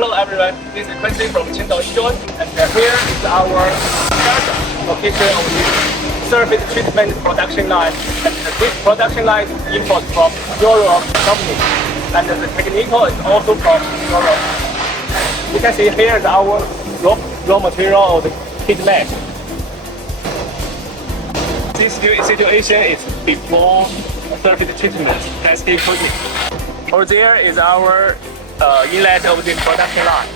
Hello everyone, this is Quincy from Qingdao Ejoy, and here is our location of the surface treatment production line. And this production line is imported from Europe company, and the technical is also from Europe. You can see here is our raw material of the heat mesh. This situation is before surface treatment, plastic coating. Over there is our inlet of the production line.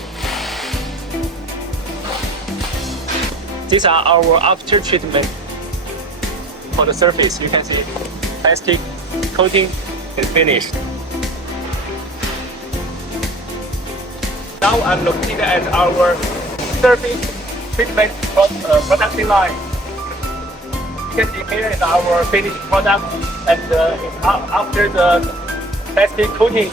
These are our after treatment for the surface. You can see plastic coating is finished. Now I'm looking at our surface treatment production line. You can see here is our finished product, and after the plastic coating.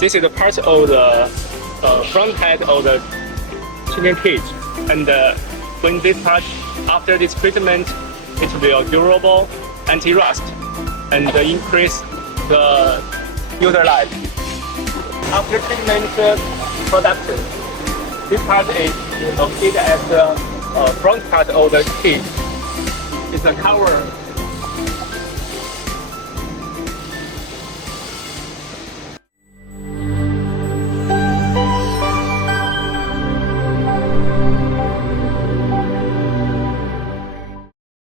This is the part of the front head of the chicken cage, and when this part, after this treatment, it will be durable, anti-rust, and increase the user life. After treatment production, this part is located at the front part of the cage. It's a cover